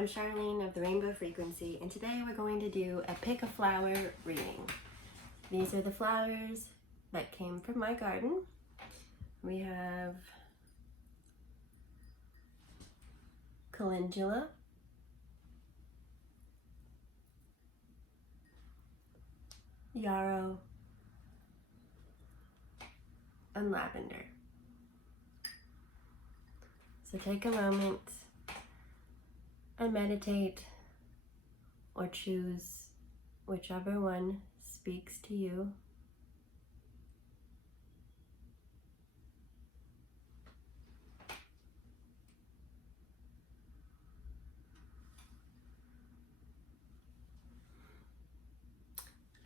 I'm Charlene of the Rainbow Frequency, and today we're going to do a pick a flower reading. These are the flowers that came from my garden. We have Calendula, Yarrow, and Lavender. So take a moment and meditate, or choose whichever one speaks to you.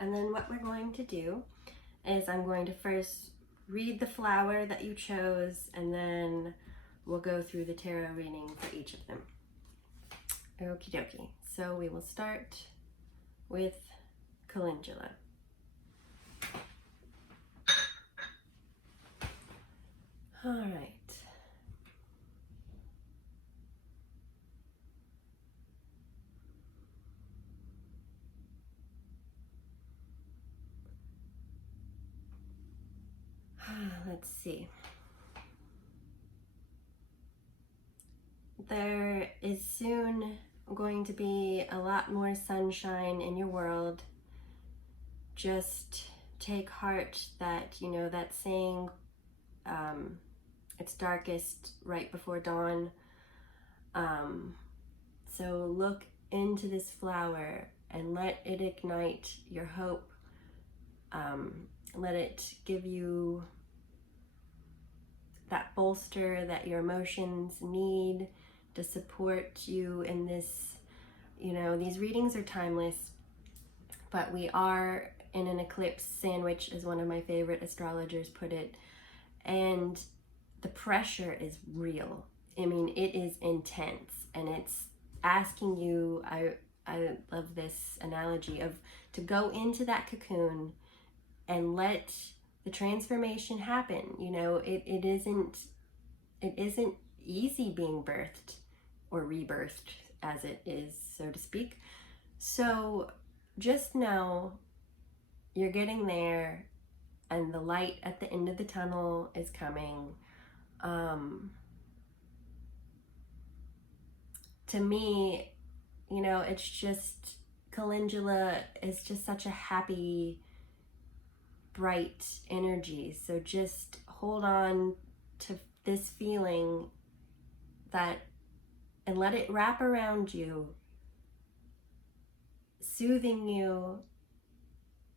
And then what we're going to do is I'm going to first read the flower that you chose, and then we'll go through the tarot reading for each of them. Okie dokie. So we will start with Calendula. All right. Let's see. There is soon going to be a lot more sunshine in your world. Just take heart that, that saying, it's darkest right before dawn. So look into this flower and let it ignite your hope. Let it give you that bolster that your emotions need to support you in this. These readings are timeless, but we are in an eclipse sandwich, as one of my favorite astrologers put it, and the pressure is real. I mean, it is intense, and it's asking you, I love this analogy of to go into that cocoon and let the transformation happen. It isn't easy being birthed or rebirthed, as it is, so to speak. So just know you're getting there, and the light at the end of the tunnel is coming. To me, it's just, Calendula is just such a happy, bright energy. So just hold on to this feeling and let it wrap around you, soothing you,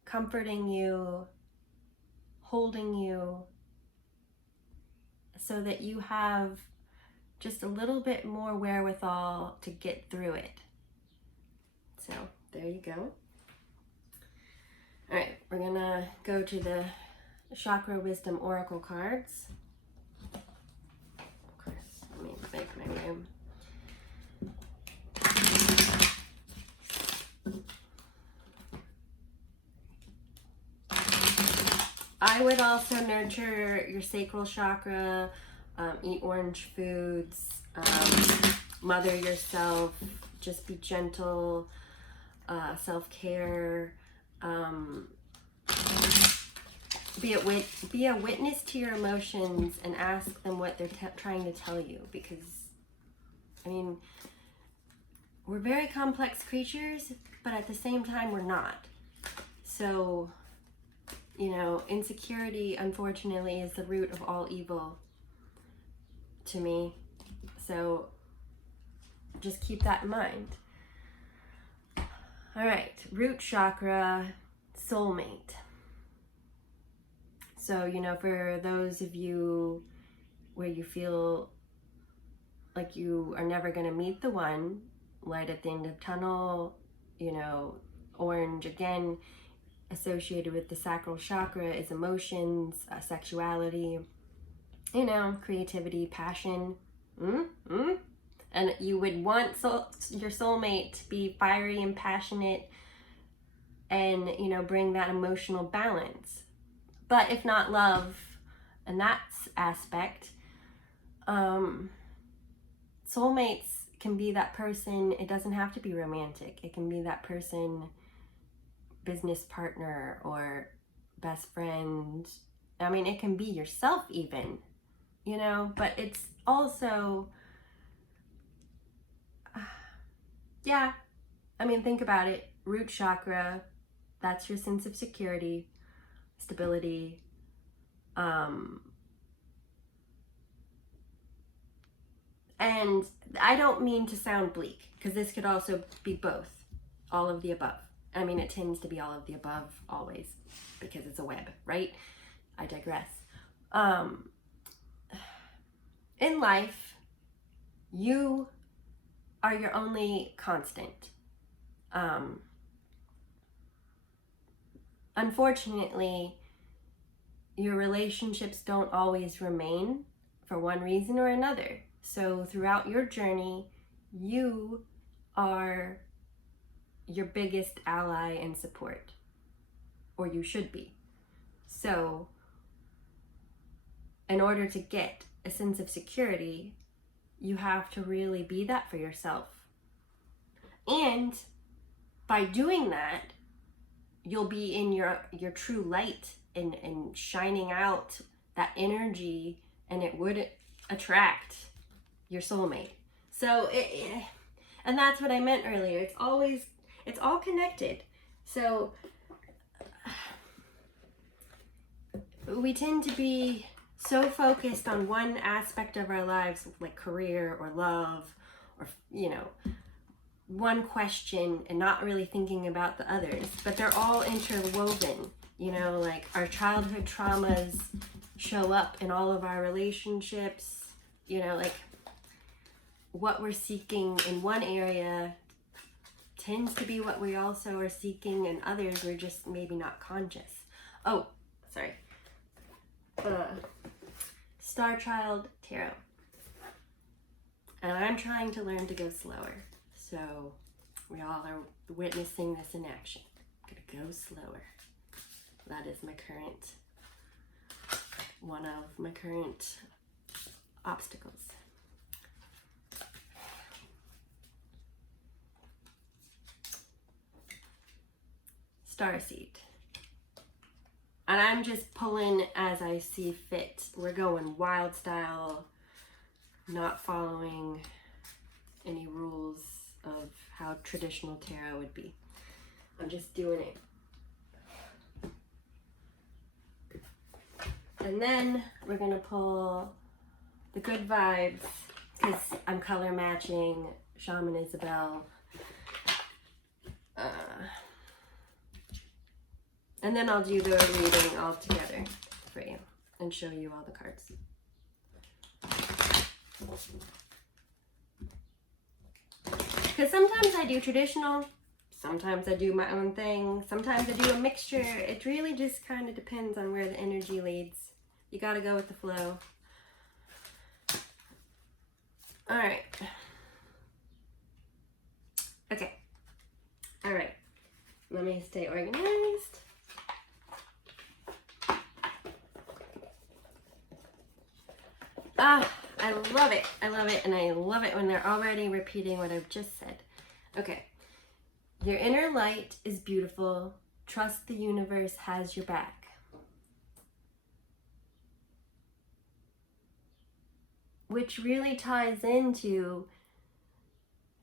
comforting you, holding you, so that you have just a little bit more wherewithal to get through it. So there you go. All right, we're gonna go to the Chakra Wisdom Oracle cards. Of course, let me make my room. I would also nurture your sacral chakra, eat orange foods, mother yourself, just be gentle, self-care, be a witness to your emotions and ask them what they're trying to tell you, because we're very complex creatures, but at the same time we're not. So insecurity, unfortunately, is the root of all evil to me. So just keep that in mind. All right, root chakra, soulmate. So, for those of you where you feel like you are never going to meet the one, light at the end of tunnel, orange, again, associated with the sacral chakra is emotions, sexuality, creativity, passion. And you would want your soulmate to be fiery and passionate and, bring that emotional balance. But if not love in that aspect, soulmates can be that person. It doesn't have to be romantic. It can be that person, business partner or best friend. I mean, it can be yourself even, you know, but it's also, yeah, I mean, think about it. Root chakra, that's your sense of security, stability. And I don't mean to sound bleak, because this could also be both, all of the above. I mean, it tends to be all of the above always, because it's a web, right? I digress. In life, you are your only constant. Unfortunately, your relationships don't always remain for one reason or another. So throughout your journey, you are your biggest ally and support, or you should be. So in order to get a sense of security, you have to really be that for yourself. And by doing that, you'll be in your true light and shining out that energy, and it would attract your soulmate. So and that's what I meant earlier. It's all connected. So we tend to be so focused on one aspect of our lives, like career or love, or, you know, one question, and not really thinking about the others, but they're all interwoven. You know, like our childhood traumas show up in all of our relationships. You know, like what we're seeking in one area tends to be what we also are seeking in others. We're just maybe not conscious. Oh, sorry. Star Child Tarot. And I'm trying to learn to go slower. So we all are witnessing this in action. I'm gonna go slower. That is one of my current obstacles. Starseed. And I'm just pulling as I see fit. We're going wild style, not following any rules of how traditional tarot would be. I'm just doing it. And then we're gonna pull the good vibes, because I'm color matching Shaman Isabel. And then I'll do the reading all together for you and show you all the cards. Because sometimes I do traditional, sometimes I do my own thing, sometimes I do a mixture. It really just kind of depends on where the energy leads. You gotta go with the flow. All right. Okay. All right. Let me stay organized. I love it. I love it. And I love it when they're already repeating what I've just said. Okay. Your inner light is beautiful. Trust the universe has your back. Which really ties into,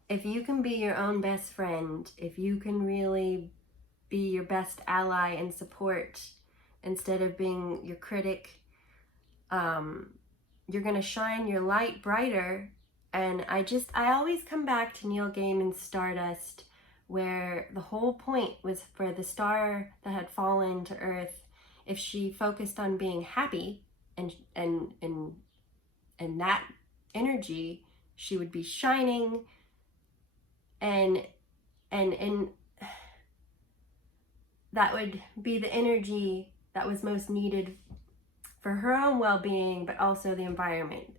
if you can be your own best friend, if you can really be your best ally and support instead of being your critic, you're going to shine your light brighter. And I always come back to Neil Gaiman's Stardust, where the whole point was for the star that had fallen to earth, if she focused on being happy and that energy, she would be shining, and that would be the energy that was most needed for her own well-being, but also the environment.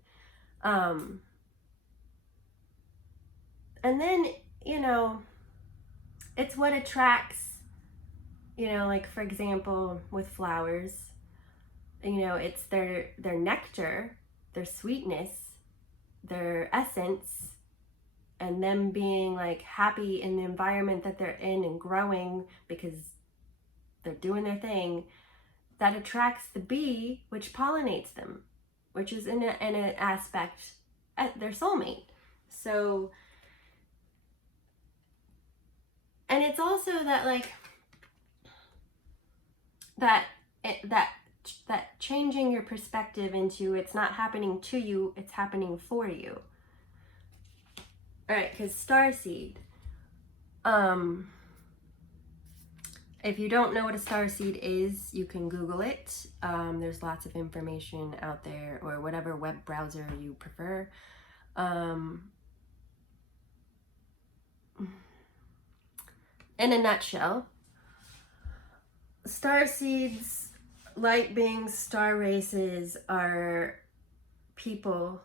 And then, you know, it's what attracts, you know, like for example, with flowers, you know, it's their nectar, their sweetness, their essence, and them being like happy in the environment that they're in and growing because they're doing their thing, that attracts the bee, which pollinates them, which is in an aspect at their soulmate. So, and it's also that like that changing your perspective into it's not happening to you, it's happening for you. All right, because starseed. If you don't know what a starseed is, you can Google it. There's lots of information out there, or whatever web browser you prefer. In a nutshell, starseeds, light beings, star races are people.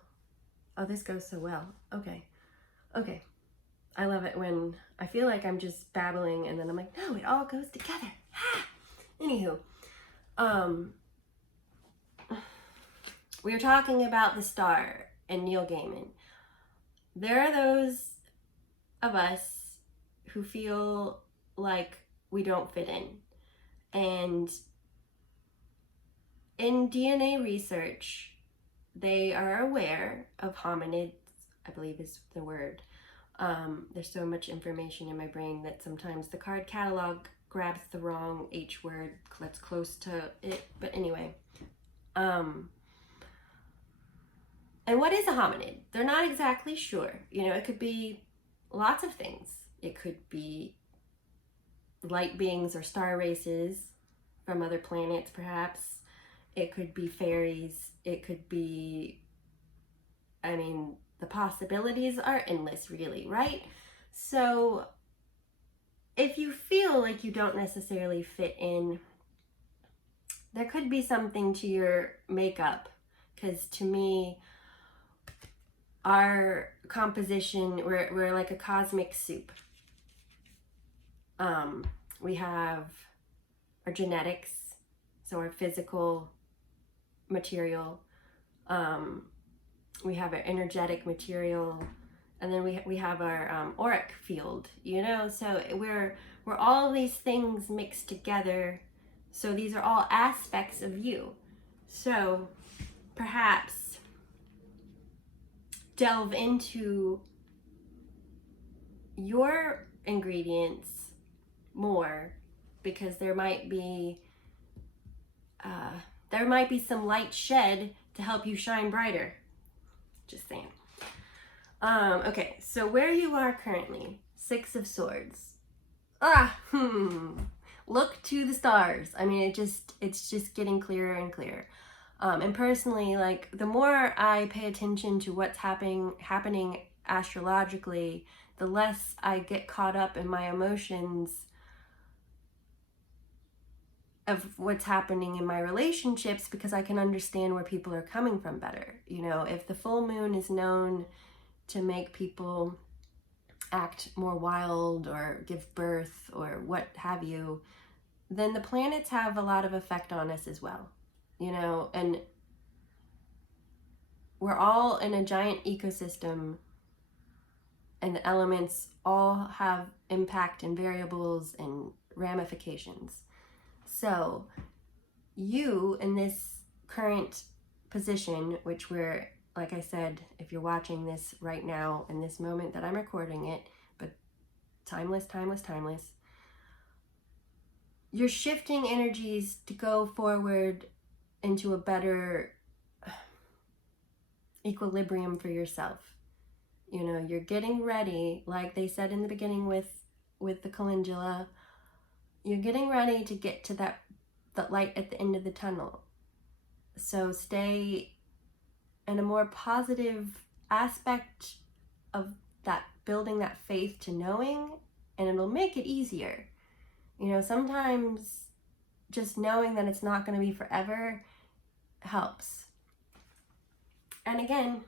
Oh, this goes so well. Okay. I love it when I feel like I'm just babbling and then I'm like, no, it all goes together. Anywho, we were talking about the star and Neil Gaiman. There are those of us who feel like we don't fit in. And in DNA research, they are aware of hominids, I believe is the word. There's so much information in my brain that sometimes the card catalog grabs the wrong H word that's close to it. But anyway, and what is a hominid? They're not exactly sure. You know, it could be lots of things. It could be light beings or star races from other planets, perhaps. It could be fairies. It could be, I mean, the possibilities are endless, really, right? So if you feel like you don't necessarily fit in, there could be something to your makeup, because to me, our composition, we're like a cosmic soup. We have our genetics, so our physical material. We have our energetic material, and then we have our auric field, you know. So we're all of these things mixed together. So these are all aspects of you. So perhaps delve into your ingredients more, because there might be some light shed to help you shine brighter. Just saying. Okay, so where you are currently, 6 of Swords. Look to the stars. I mean, it's just getting clearer and clearer. And personally, like, the more I pay attention to what's happening astrologically, the less I get caught up in my emotions of what's happening in my relationships, because I can understand where people are coming from better. You know, if the full moon is known to make people act more wild or give birth or what have you, then the planets have a lot of effect on us as well, you know. And we're all in a giant ecosystem, and the elements all have impact and variables and ramifications. So you, in this current position, which we're, like I said, if you're watching this right now in this moment that I'm recording it, but timeless, you're shifting energies to go forward into a better equilibrium for yourself. You know, you're getting ready, like they said in the beginning with the calendula, you're getting ready to get to that light at the end of the tunnel. So stay in a more positive aspect of that, building that faith to knowing, and it'll make it easier. You know, sometimes just knowing that it's not going to be forever helps. And again,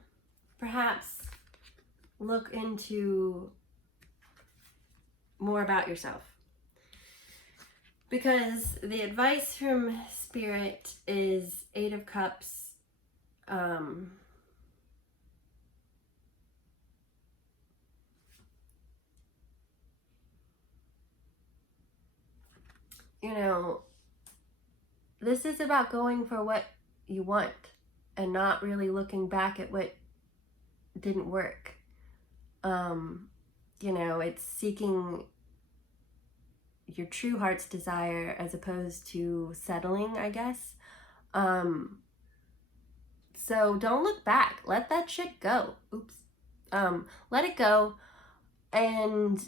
perhaps look into more about yourself. Because the advice from Spirit is 8 of Cups. you know, this is about going for what you want and not really looking back at what didn't work. You know, it's seeking your true heart's desire as opposed to settling, I guess. So don't look back. Let that shit go. Oops. Let it go and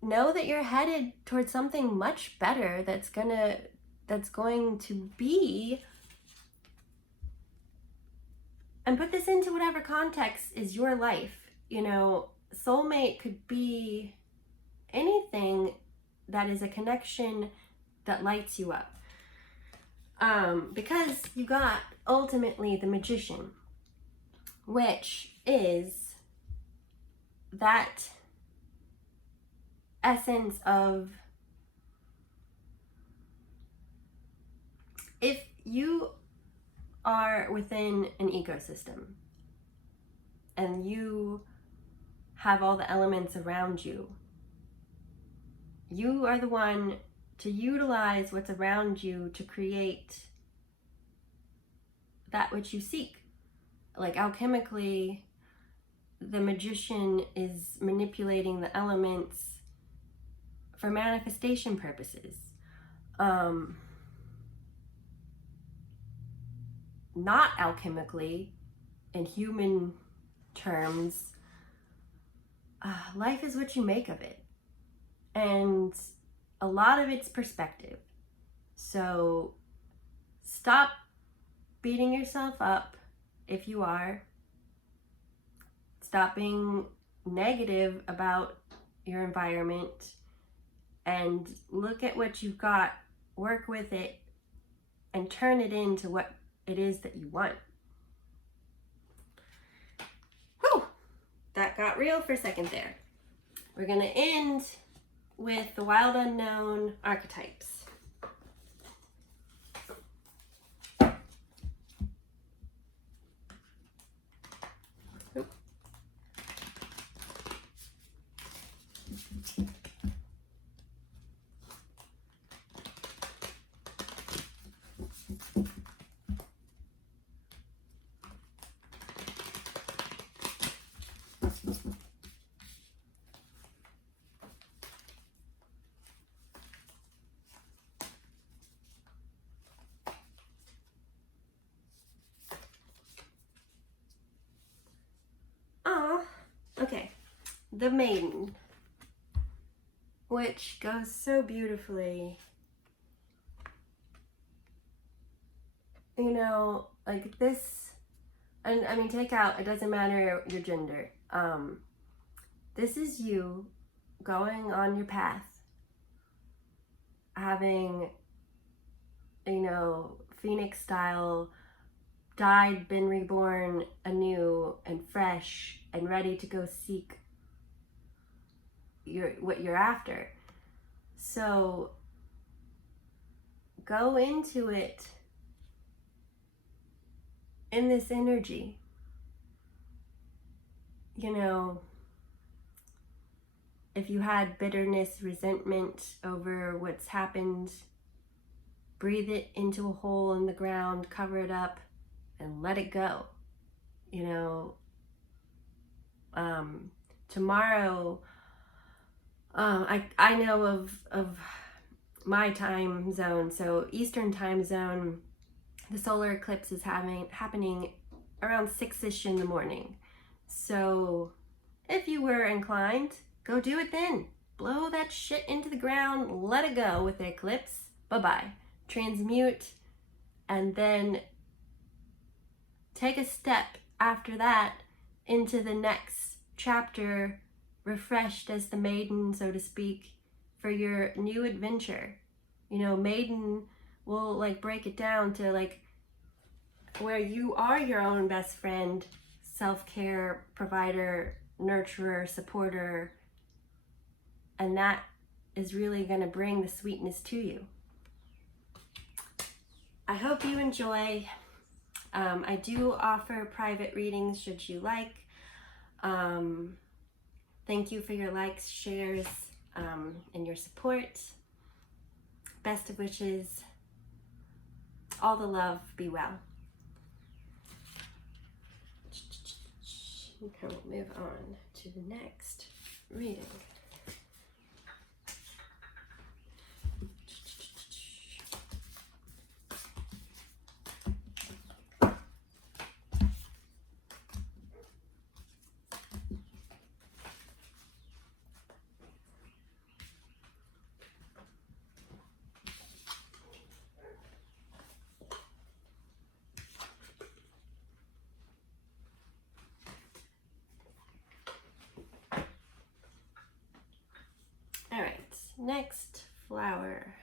know that you're headed towards something much better that's going to be, and put this into whatever context is your life. You know, soulmate could be anything that is a connection that lights you up. Because you got ultimately the Magician, which is that essence of, if you are within an ecosystem and you have all the elements around you, you are the one to utilize what's around you to create that which you seek. Like alchemically, the Magician is manipulating the elements for manifestation purposes. Not alchemically, in human terms, life is what you make of it. And a lot of it's perspective. So stop beating yourself up if you are. Stop being negative about your environment and look at what you've got, work with it, and turn it into what it is that you want. Whew, that got real for a second there. We're gonna end with the wild unknown archetypes. Okay, the Maiden, which goes so beautifully. You know, like this, and I mean, take out, it doesn't matter your gender. This is you going on your path, having, you know, Phoenix style, died, been reborn anew and fresh and ready to go seek what you're after. So go into it in this energy. You know, if you had bitterness, resentment over what's happened, breathe it into a hole in the ground, cover it up, and let it go. You know, tomorrow, I know of my time zone, so Eastern time zone, the solar eclipse is happening around 6-ish in the morning. So if you were inclined, go do it then. Blow that shit into the ground, let it go with the eclipse. Bye-bye. Transmute, and then take a step after that into the next chapter, refreshed as the Maiden, so to speak, for your new adventure. You know, Maiden will like break it down to like where you are your own best friend, self-care provider, nurturer, supporter, and that is really going to bring the sweetness to you. I hope you enjoy. I do offer private readings should you like. Thank you for your likes, shares, and your support. Best of wishes. All the love. Be well. Okay, we'll move on to the next reading. All right, next flower.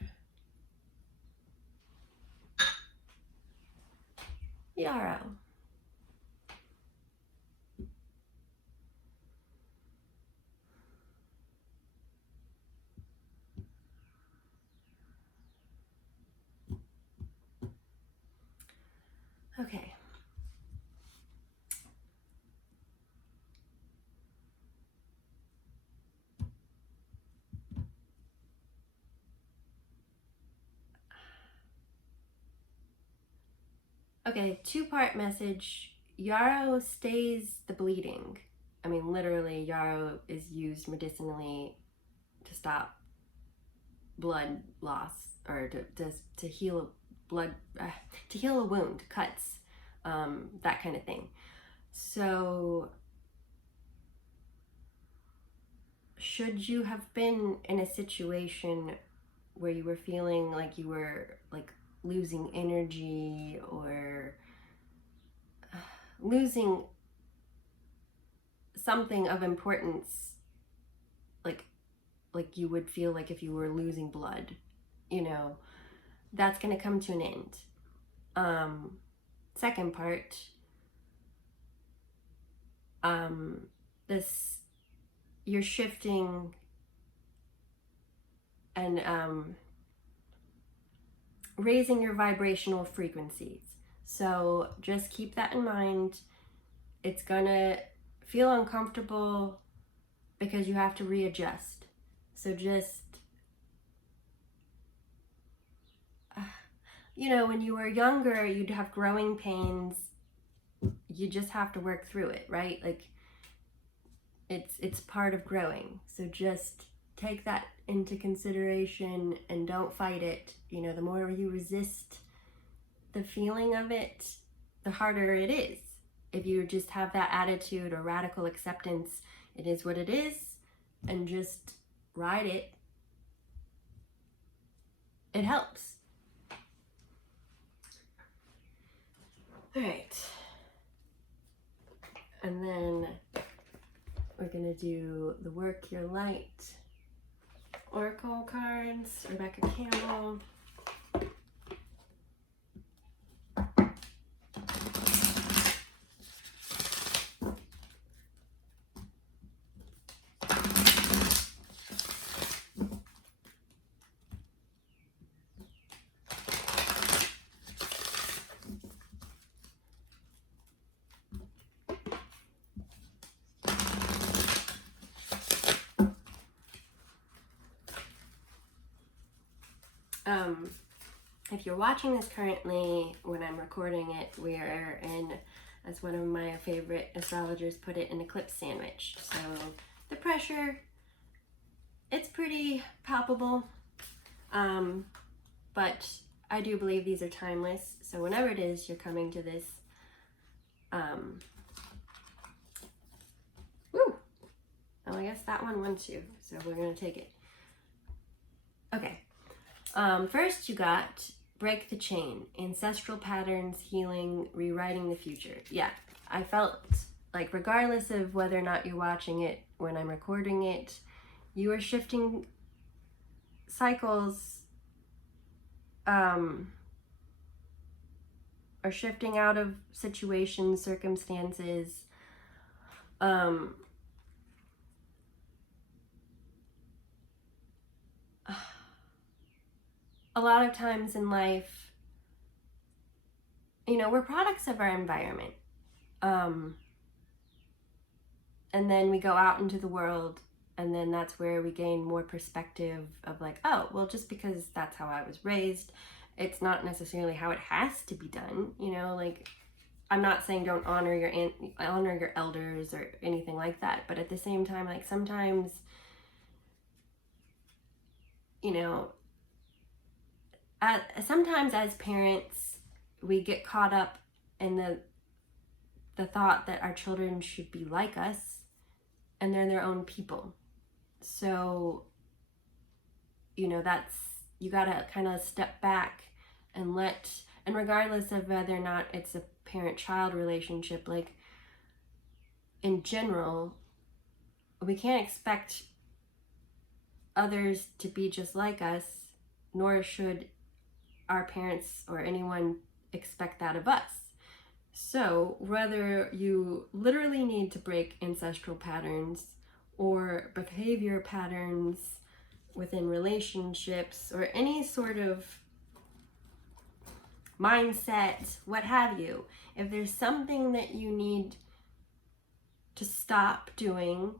Yarrow. Okay. Okay, two-part message. Yarrow stays the bleeding. I mean, literally, yarrow is used medicinally to stop blood loss, or to heal blood, to heal a wound, cuts, that kind of thing. So, should you have been in a situation where you were feeling like you were like losing energy or losing something of importance, like you would feel like if you were losing blood, you know, that's going to come to an end. Second part, this, you're shifting and raising your vibrational frequencies. So just keep that in mind. It's gonna feel uncomfortable because you have to readjust. So just, you know, when you were younger, you'd have growing pains. You just have to work through it, right? Like, it's part of growing. So just take that into consideration and don't fight it. You know, the more you resist the feeling of it, the harder it is. If you just have that attitude or radical acceptance, it is what it is, and just ride it, it helps. All right. And then we're gonna do the Work Your Light Oracle cards, Rebecca Campbell. If you're watching this currently, when I'm recording it, we are in, as one of my favorite astrologers put it, an eclipse sandwich. So the pressure, it's pretty palpable, but I do believe these are timeless. So whenever it is you're coming to this, woo! Oh, I guess that one won too, so we're gonna take it. Okay. First you got Break the Chain, Ancestral Patterns, Healing, Rewriting the Future. Yeah, I felt like regardless of whether or not you're watching it when I'm recording it, you are shifting cycles, or shifting out of situations, circumstances, a lot of times in life, you know, we're products of our environment. And then we go out into the world And then that's where we gain more perspective of like, oh, well, just because that's how I was raised, it's not necessarily how it has to be done. You know, like, I'm not saying don't honor your elders or anything like that. But at the same time, like, sometimes, you know, sometimes as parents, we get caught up in the thought that our children should be like us, and they're their own people. So, you know, you gotta kind of step back and regardless of whether or not it's a parent-child relationship, like, in general, we can't expect others to be just like us, nor should our parents or anyone expect that of us. So whether you literally need to break ancestral patterns or behavior patterns within relationships or any sort of mindset, what have you, if there's something that you need to stop doing,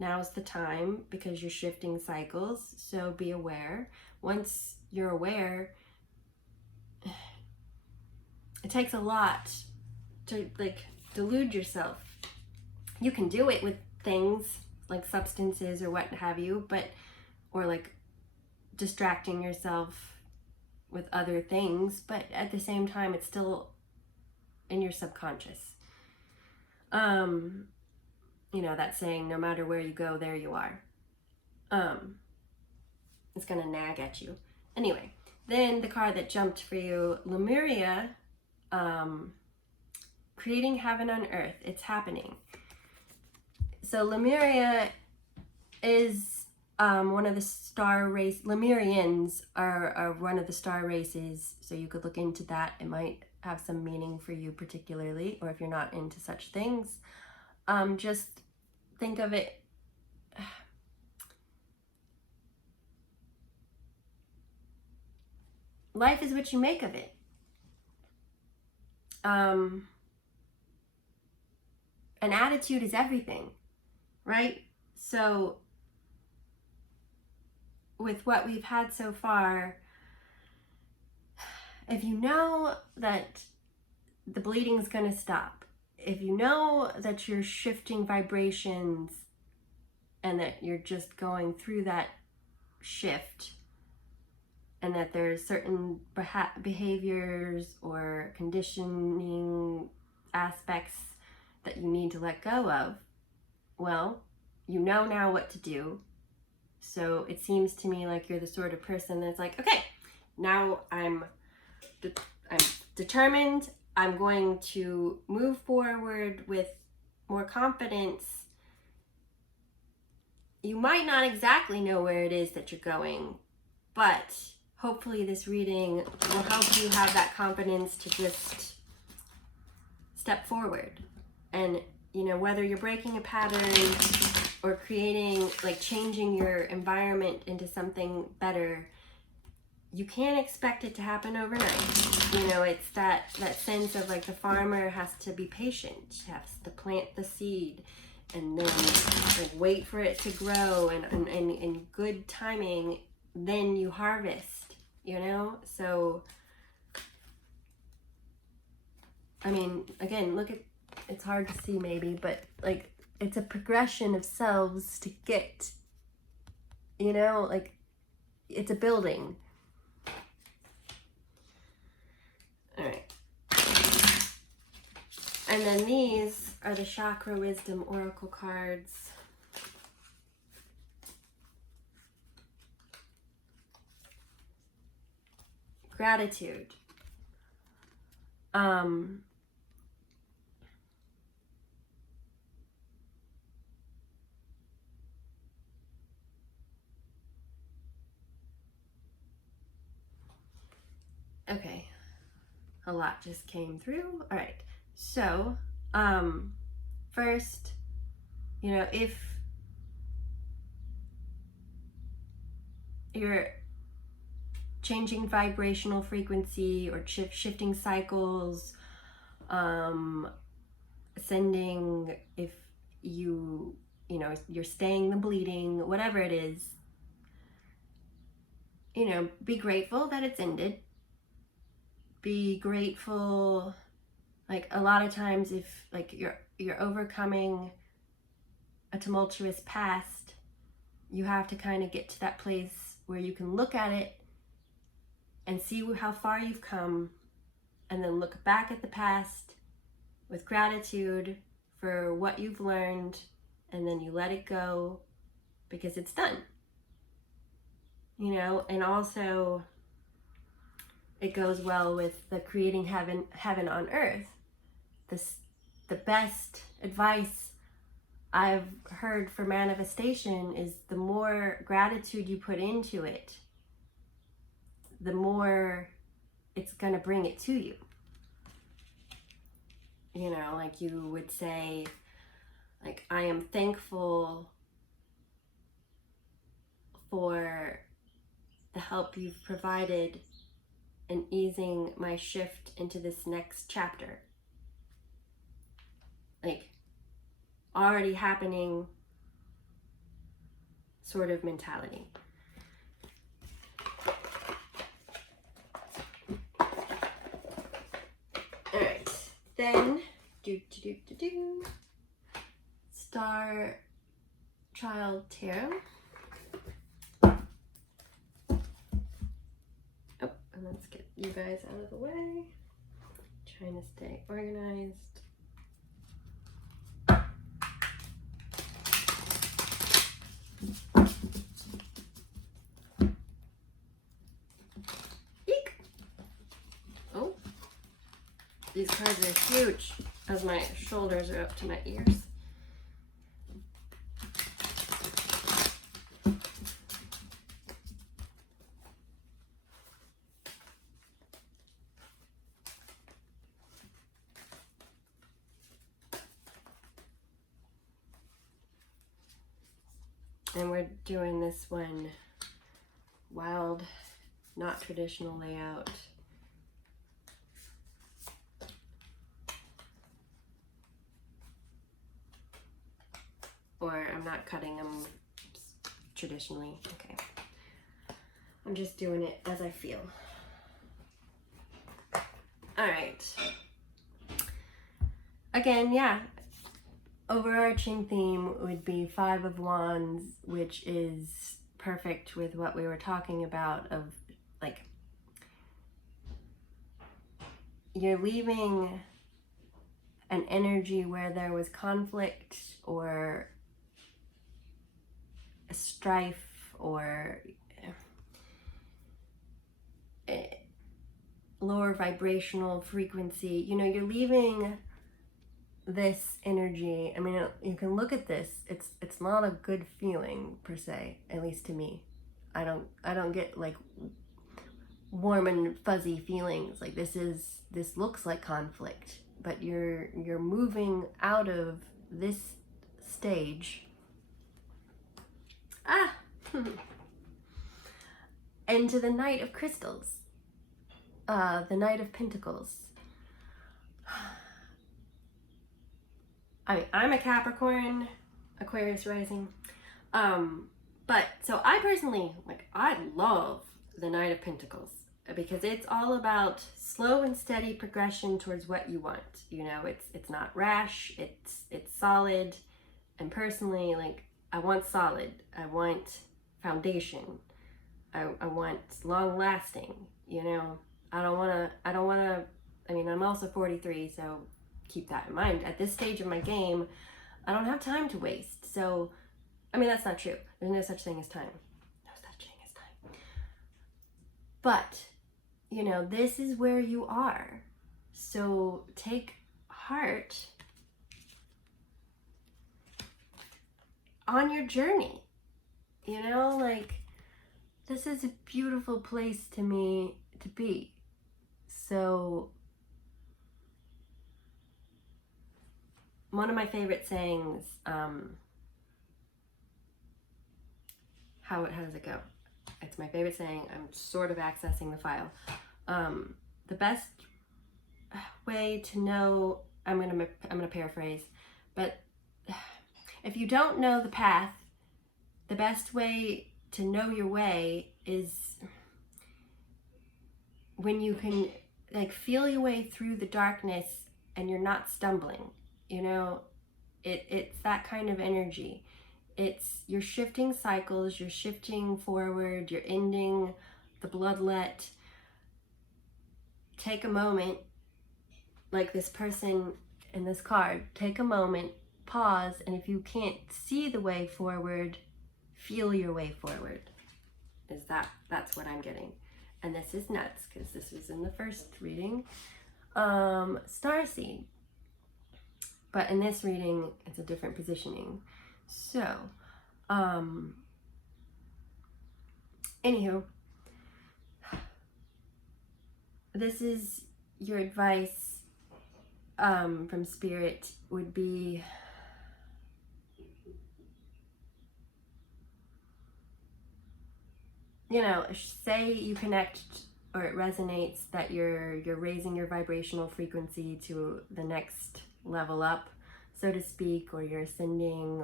now's the time, because you're shifting cycles. So be aware. Once you're aware, it takes a lot to, like, delude yourself. You can do it with things like substances or what have you, or like distracting yourself with other things, but at the same time, it's still in your subconscious. You know, that saying, no matter where you go, there you are. It's gonna nag at you. Anyway, then the card that jumped for you, Lemuria, creating heaven on earth. It's happening. So Lemuria is one of the star race. Lemurians are one of the star races, so you could look into that. It might have some meaning for you particularly, or if you're not into such things. Just think of it. Life is what you make of it. An attitude is everything, right? So with what we've had so far, if you know that the bleeding is going to stop, if you know that you're shifting vibrations and that you're just going through that shift, and that there's certain behaviors or conditioning aspects that you need to let go of, well, you know now what to do. So it seems to me like you're the sort of person that's like, okay, now I'm determined. I'm going to move forward with more confidence. You might not exactly know where it is that you're going, but hopefully this reading will help you have that confidence to just step forward. And, you know, whether you're breaking a pattern or creating, like, changing your environment into something better, you can't expect it to happen overnight. You know, it's that sense of, like, the farmer has to be patient, has to plant the seed, and then, like, wait for it to grow, and in good timing, then you harvest, you know? So, I mean, again, look at, it's hard to see maybe, but, like, it's a progression of selves to get, you know, like, it's a building. All right. And then these are the Chakra Wisdom Oracle cards. Gratitude. Okay, a lot just came through. All right, so first, you know, if you're changing vibrational frequency or shifting cycles, ascending, if you you know, you're staying the bleeding, whatever it is, you know, be grateful that it's ended. Be grateful, like a lot of times if like you're overcoming a tumultuous past, you have to kind of get to that place where you can look at it and see how far you've come, and then look back at the past with gratitude for what you've learned, and then you let it go because it's done. You know, and also it goes well with the creating heaven on earth. The best advice I've heard for manifestation is the more gratitude you put into it, the more it's gonna bring it to you. You know, like you would say, like, I am thankful for the help you've provided in easing my shift into this next chapter. Like, already happening sort of mentality. Alright, then Star Child Tarot. Oh, and let's get you guys out of the way. Trying to stay organized. Eek! Oh, these cards are huge as my shoulders are up to my ears. And we're doing this one wild, not traditional layout. Or I'm not cutting them traditionally. Okay. I'm just doing it as I feel. All right. Again, yeah. Overarching theme would be Five of Wands, which is perfect with what we were talking about of like you're leaving an energy where there was conflict or a strife or lower vibrational frequency. You know, you're leaving this energy. I mean, you can look at this. It's not a good feeling per se, at least to me. I don't get like warm and fuzzy feelings. Like this looks like conflict, but you're moving out of this stage. Into the Knight of Crystals, the Knight of Pentacles. I mean, I'm a Capricorn, Aquarius rising, but so I personally, like, I love the Knight of Pentacles because it's all about slow and steady progression towards what you want. You know, it's not rash, it's solid, and personally, like, I want solid, I want foundation, I want long lasting, you know. I don't wanna, I mean, I'm also 43, so keep that in mind. At this stage of my game, I don't have time to waste. So, I mean, that's not true. There's no such thing as time. No such thing as time. But, you know, this is where you are. So take heart on your journey. You know, like, this is a beautiful place to me to be. So, one of my favorite sayings, how does it go? It's my favorite saying. I'm sort of accessing the file. The best way to know, I'm gonna paraphrase, but if you don't know the path, the best way to know your way is when you can like feel your way through the darkness and you're not stumbling. You know, it's that kind of energy. It's you're shifting cycles, you're shifting forward, you're ending the bloodlet. Take a moment, like this person in this card, take a moment, pause, and if you can't see the way forward, feel your way forward. That's what I'm getting. And this is nuts because this was in the first reading. Starseed. But in this reading, it's a different positioning. So, anywho, this is your advice from Spirit would be, you know, say you connect or it resonates that you're raising your vibrational frequency to the next level up, so to speak, or you're ascending,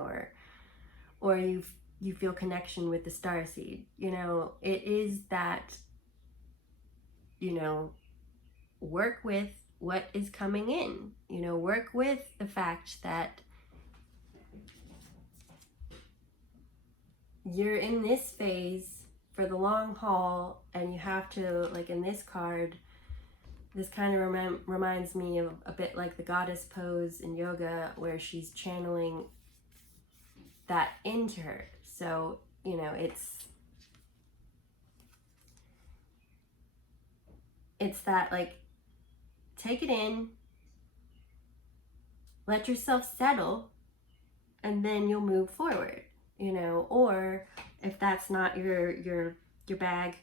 or you feel connection with the starseed. You know, it is that, you know, work with what is coming in. You know, work with the fact that you're in this phase for the long haul, and you have to, like in this card, this kind of reminds me of a bit like the goddess pose in yoga, where she's channeling that into her. So, you know, it's that, like, take it in, let yourself settle, and then you'll move forward, you know. Or if that's not your bag,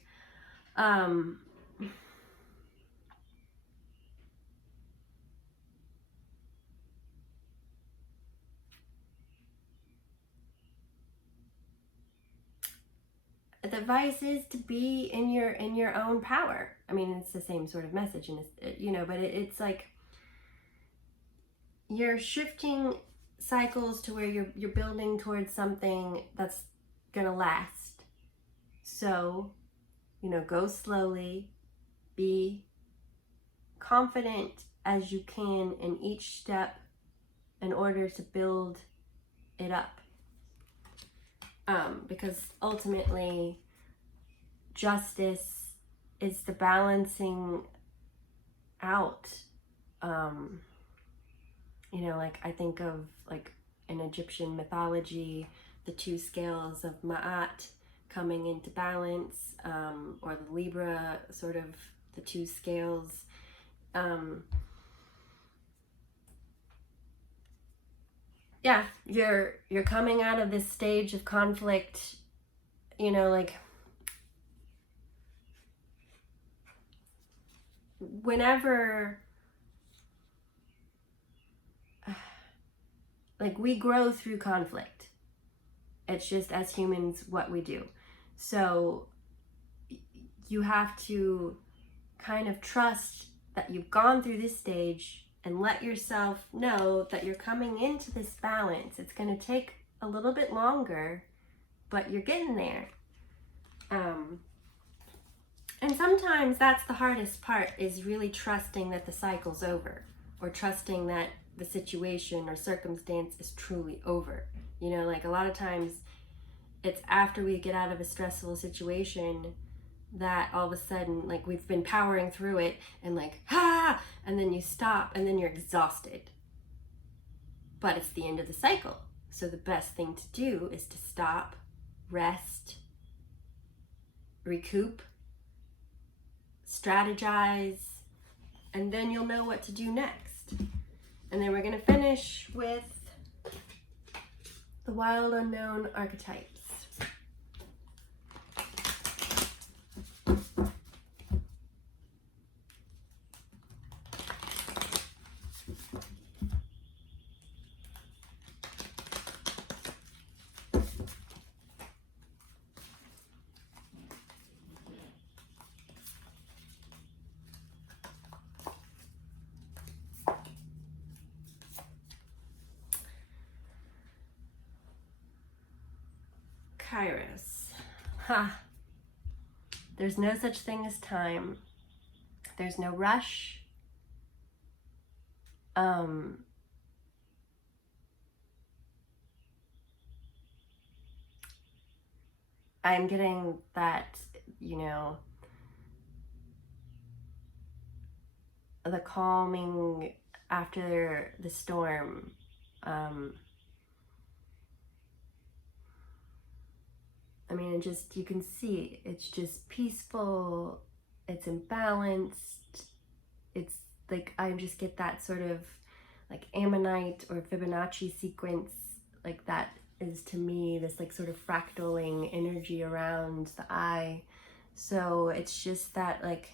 the advice is to be in your own power. I mean, it's the same sort of message, and it's, you know, but it's like you're shifting cycles to where you're building towards something that's gonna last. So, you know, go slowly, be confident as you can in each step in order to build it up. Because ultimately, justice is the balancing out. You know, like I think of like in Egyptian mythology, the two scales of Ma'at coming into balance, or the Libra, sort of the two scales. Yeah, you're coming out of this stage of conflict, you know, like whenever, like, we grow through conflict. It's just, as humans, what we do. So you have to kind of trust that you've gone through this stage and let yourself know that you're coming into this balance. It's going to take a little bit longer, but you're getting there. And sometimes that's the hardest part, is really trusting that the cycle's over, or trusting that the situation or circumstance is truly over. You know, like a lot of times it's after we get out of a stressful situation that all of a sudden, like, we've been powering through it and like, and then you stop and then you're exhausted. But it's the end of the cycle. So the best thing to do is to stop, rest, recoup, strategize, and then you'll know what to do next. And then we're going to finish with the wild unknown archetypes. Kairos. Ha! There's no such thing as time. There's no rush. I'm getting that, you know, the calming after the storm. I mean, it just, you can see it's just peaceful, it's imbalanced, it's like, I just get that sort of like Ammonite or Fibonacci sequence, like that is to me this like sort of fractaling energy around the eye. So it's just that, like,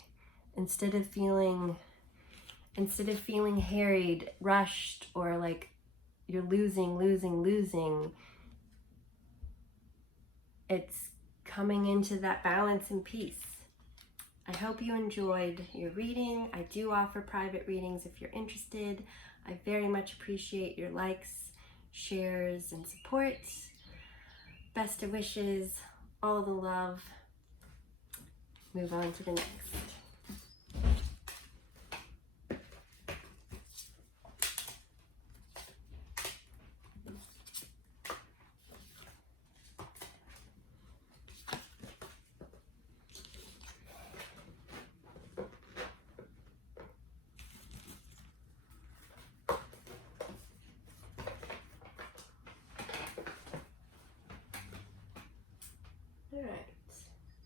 instead of feeling harried, rushed, or like you're losing, it's coming into that balance and peace. I hope you enjoyed your reading. I do offer private readings if you're interested. I very much appreciate your likes, shares, and support. Best of wishes, all the love. Move on to the next.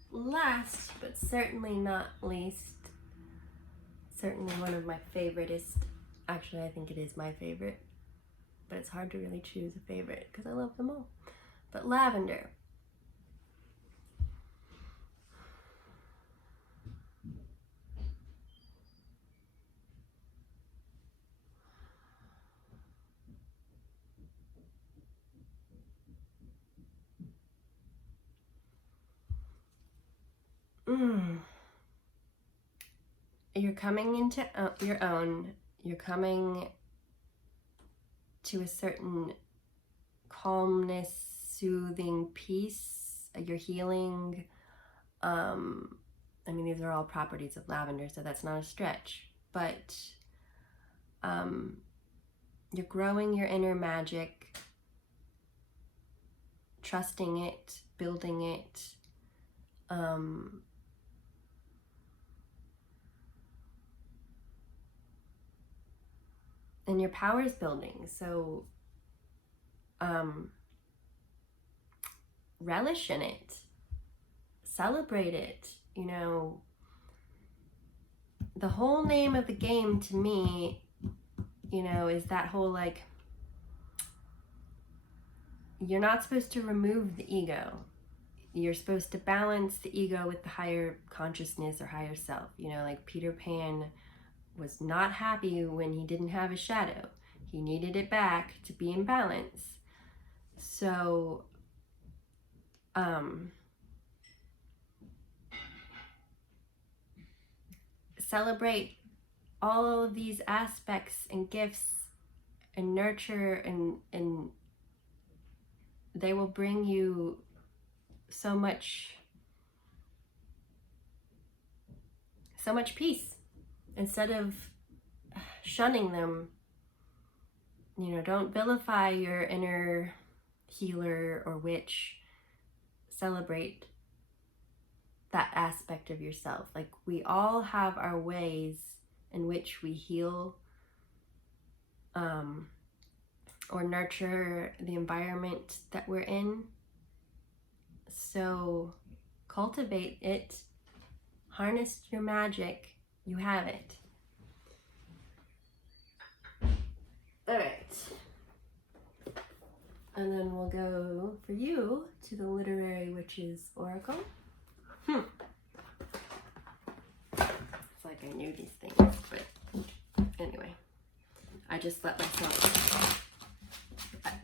Last, but certainly not least, certainly one of my favoriteest, actually I think it is my favorite, but it's hard to really choose a favorite because I love them all, but Lavender. You're coming into your own. You're coming to a certain calmness, soothing peace. You're healing. I mean, these are all properties of lavender, so that's not a stretch. But you're growing your inner magic, trusting it, building it. And your power is building, so relish in it, celebrate it. You know, the whole name of the game to me, you know, is that whole like, you're not supposed to remove the ego. You're supposed to balance the ego with the higher consciousness or higher self. You know, like Peter Pan was not happy when he didn't have a shadow. He needed it back to be in balance. So, celebrate all of these aspects and gifts and nurture, and they will bring you so much peace. Instead of shunning them, you know, don't vilify your inner healer or witch. Celebrate that aspect of yourself. Like, we all have our ways in which we heal or nurture the environment that we're in. So cultivate it, harness your magic. You have it. All right. And then we'll go for you to the Literary Witches Oracle. It's like I knew these things, but anyway. I just let myself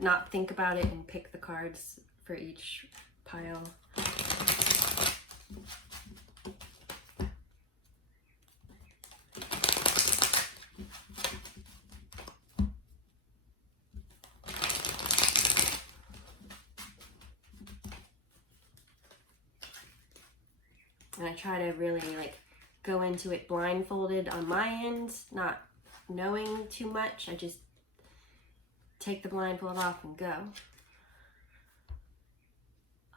not think about it and pick the cards for each pile. And I try to really like go into it blindfolded on my end, not knowing too much. I just take the blindfold off and go.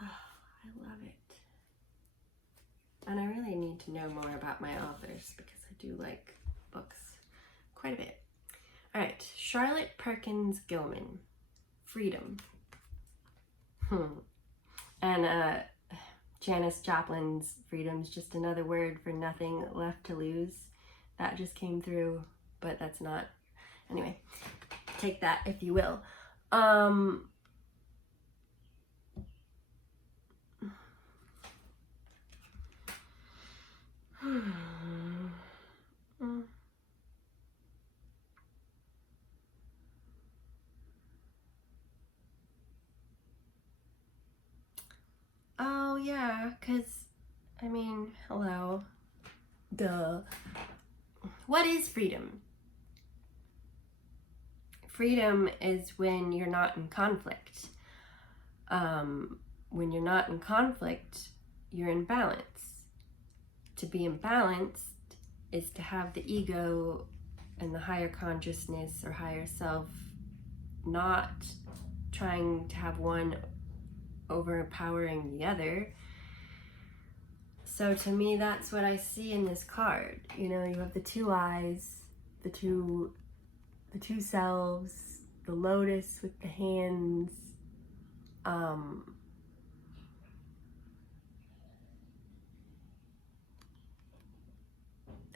Oh, I love it. And I really need to know more about my authors because I do like books quite a bit. All right, Charlotte Perkins Gilman, Freedom. And Janis Joplin's Freedom's just another word for nothing left to lose. That just came through, but that's not. Anyway, take that if you will. Oh yeah, because I mean, hello. Duh. What is freedom? Freedom is when you're not in conflict. When you're not in conflict, you're in balance. To be imbalanced is to have the ego and the higher consciousness or higher self not trying to have one overpowering the other. So to me, that's what I see in this card. You know, you have the two eyes, the two selves, the lotus with the hands.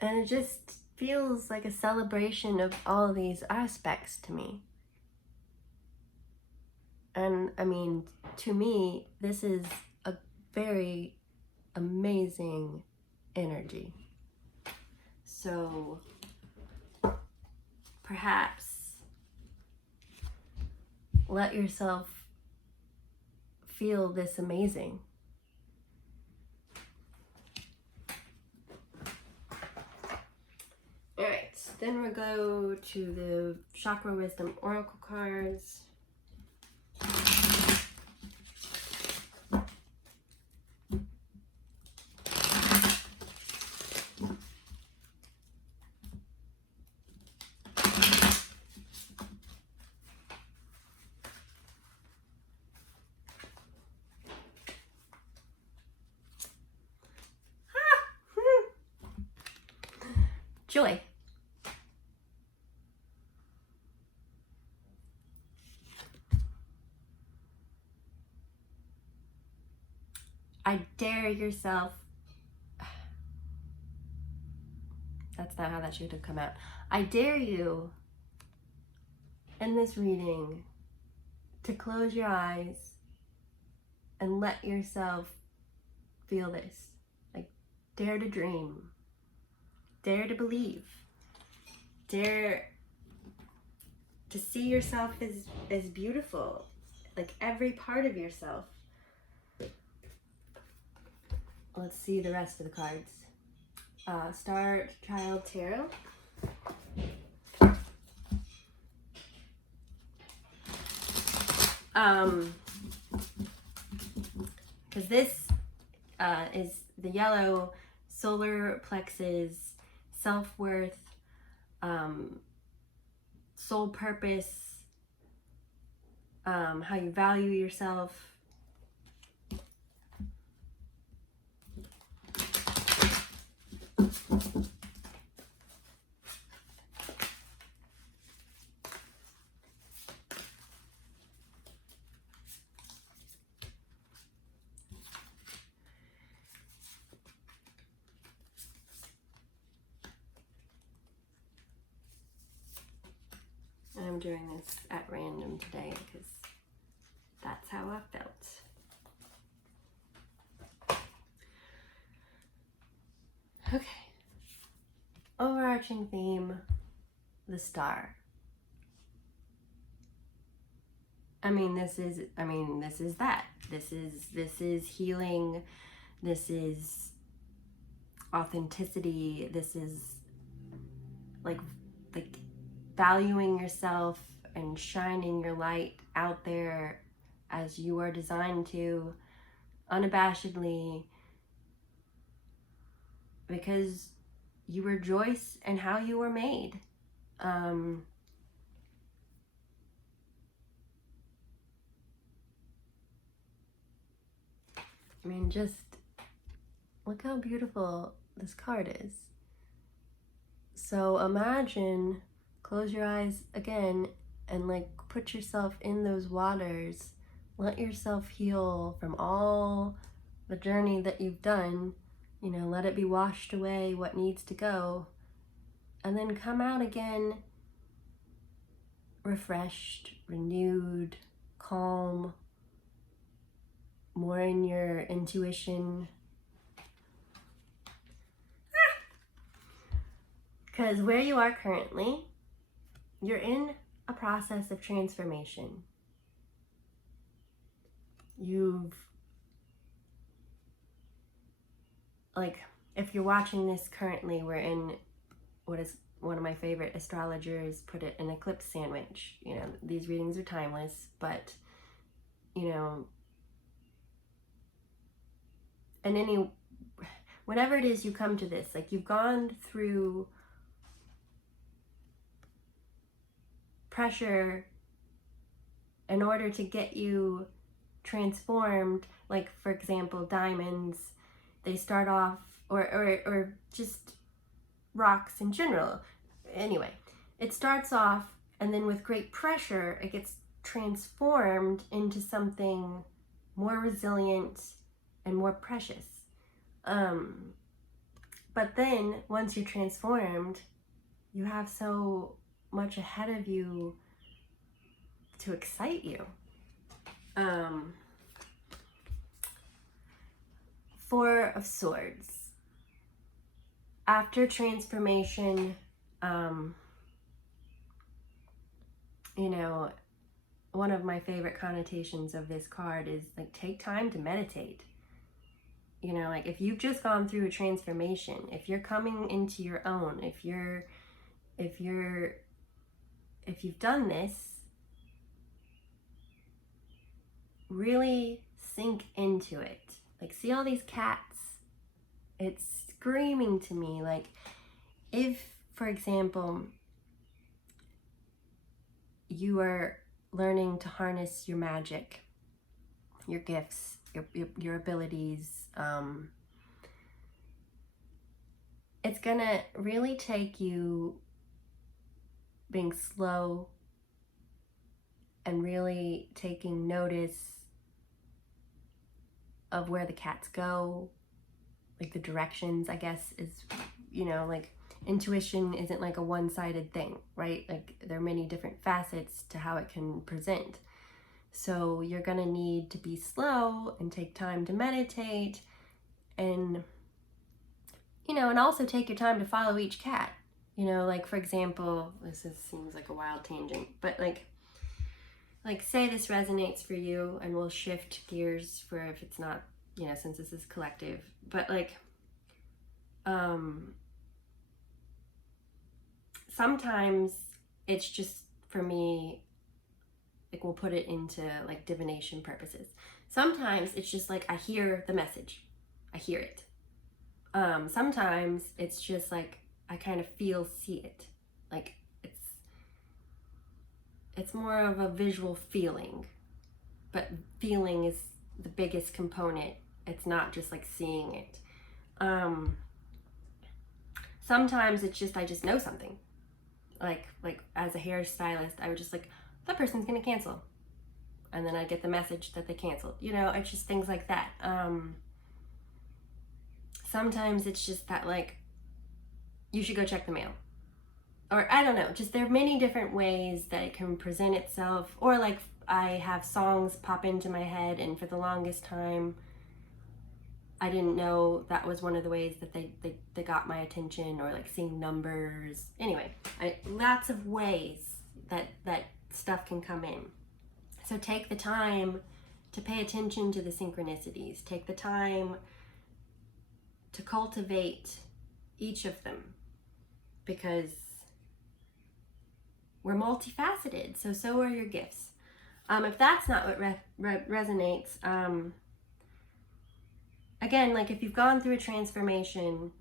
And it just feels like a celebration of all of these aspects to me. And I mean, to me, this is a very amazing energy. So perhaps let yourself feel this amazing. All right, then we'll go to the Chakra Wisdom Oracle cards. Joy. I dare yourself. That's not how that should have come out. I dare you in this reading to close your eyes and let yourself feel this. Like, dare to dream. Dare to believe. Dare to see yourself as beautiful. Like every part of yourself. Let's see the rest of the cards. Star Child Tarot. Because this is the yellow solar plexus, self-worth, soul purpose, how you value yourself. I'm doing this at random today because that's how I felt. Okay. Overarching theme, the star. This is that. This is healing. This is authenticity. This is like valuing yourself and shining your light out there as you are designed to, unabashedly, because you rejoice in how you were made. I mean, just look how beautiful this card is. So imagine, close your eyes again and like put yourself in those waters. Let yourself heal from all the journey that you've done. You know, let it be washed away, what needs to go. And then come out again refreshed, renewed, calm, more in your intuition. Because where you are currently, you're in a process of transformation. If you're watching this currently, we're in what is one of my favorite astrologers put it, an eclipse sandwich. You know, these readings are timeless, but, you know, and whenever it is you come to this, like you've gone through pressure in order to get you transformed. Like, for example, diamonds, they start off, or just rocks in general. Anyway, it starts off, and then with great pressure, it gets transformed into something more resilient and more precious. But then once you're transformed, you have so much ahead of you to excite you. Four of Swords. After transformation, you know, one of my favorite connotations of this card is like, take time to meditate. You know, like if you've just gone through a transformation, if you're coming into your own, if you've done this, really sink into it. Like, see all these cats? It's screaming to me. Like, if, for example, you are learning to harness your magic, your gifts, your abilities, it's gonna really take you being slow and really taking notice of where the cats go, like the directions, I guess, is, you know, like intuition isn't like a one-sided thing, right? Like there are many different facets to how it can present. So you're gonna need to be slow and take time to meditate, and, you know, and also take your time to follow each cat. You know, like, for example, seems like a wild tangent, but like say this resonates for you, and we'll shift gears for if it's not, you know, since this is collective, but like, sometimes it's just, for me, like we'll put it into like divination purposes. Sometimes it's just like I hear the message, I hear it. Sometimes it's just like I kind of see it. Like it's more of a visual feeling, but feeling is the biggest component. It's not just like seeing it. Sometimes it's just I just know something. Like as a hairstylist, I would just like, that person's gonna cancel, and then I get the message that they canceled. You know, it's just things like that. Sometimes it's just that like, you should go check the mail, or I don't know, just there are many different ways that it can present itself. Or like I have songs pop into my head, and for the longest time I didn't know that was one of the ways that they got my attention, or like seeing numbers. Anyway, lots of ways that stuff can come in. So take the time to pay attention to the synchronicities. Take the time to cultivate each of them, because we're multifaceted. So are your gifts. If that's not what resonates, again, like if you've gone through a transformation,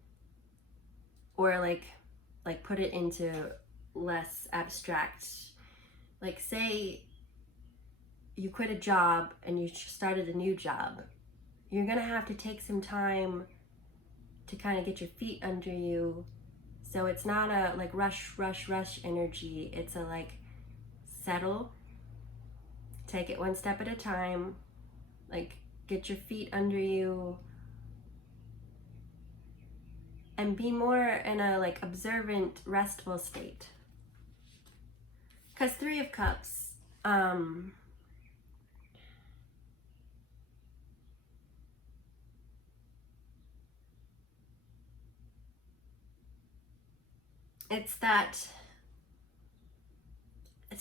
or like put it into less abstract, like say you quit a job and you started a new job. You're gonna have to take some time to kind of get your feet under you. So it's not a like rush energy. It's a like settle, take it one step at a time, like get your feet under you and be more in a like observant, restful state. Because Three of Cups, it's that,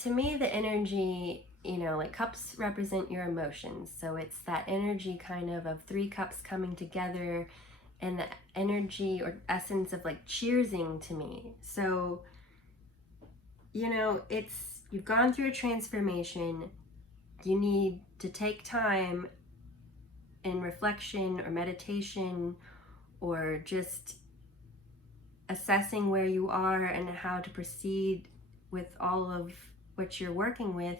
to me, the energy, you know, like cups represent your emotions. So it's that energy kind of three cups coming together, and the energy or essence of like cheersing to me. So, you know, you've gone through a transformation. You need to take time in reflection or meditation, or just assessing where you are and how to proceed with all of what you're working with.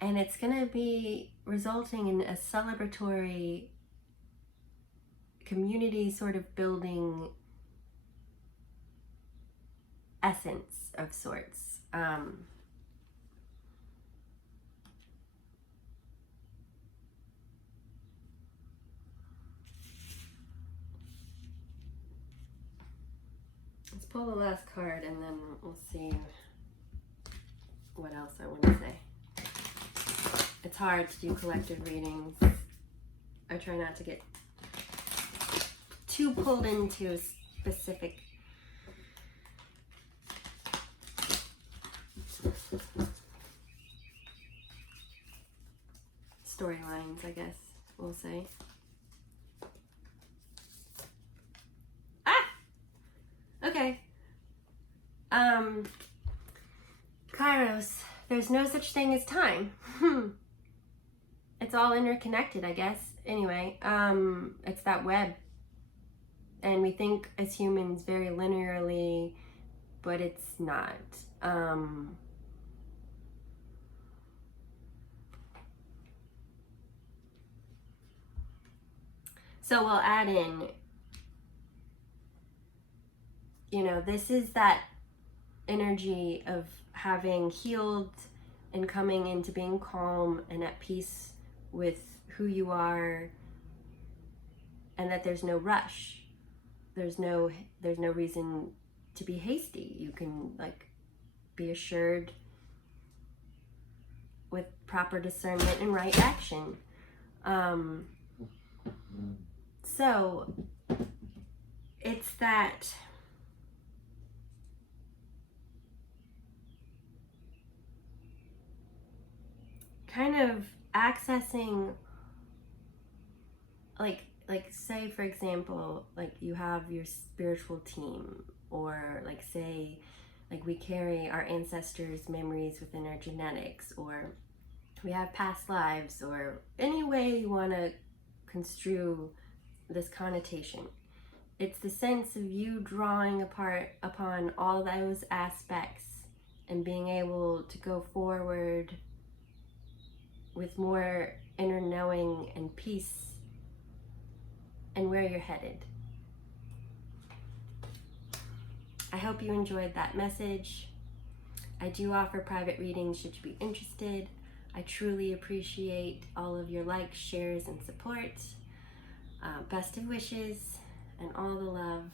And it's going to be resulting in a celebratory community sort of building essence of sorts. Let's pull the last card and then we'll see what else I want to say. It's hard to do collective readings. I try not to get too pulled into a specific storylines, I guess we'll say. Okay. Kairos, there's no such thing as time. It's all interconnected, I guess. Anyway, it's that web. And we think as humans very linearly, but it's not. So we'll add in, you know, this is that energy of having healed and coming into being calm and at peace with who you are, and that there's no rush. There's no reason to be hasty. You can like be assured with proper discernment and right action. So it's that kind of accessing, like say for example, like you have your spiritual team, or like say like we carry our ancestors' memories within our genetics, or we have past lives, or any way you want to construe this connotation. It's the sense of you drawing upon all those aspects and being able to go forward with more inner knowing and peace and where you're headed. I hope you enjoyed that message. I do offer private readings should you be interested. I truly appreciate all of your likes, shares, and support. Best of wishes and all the love.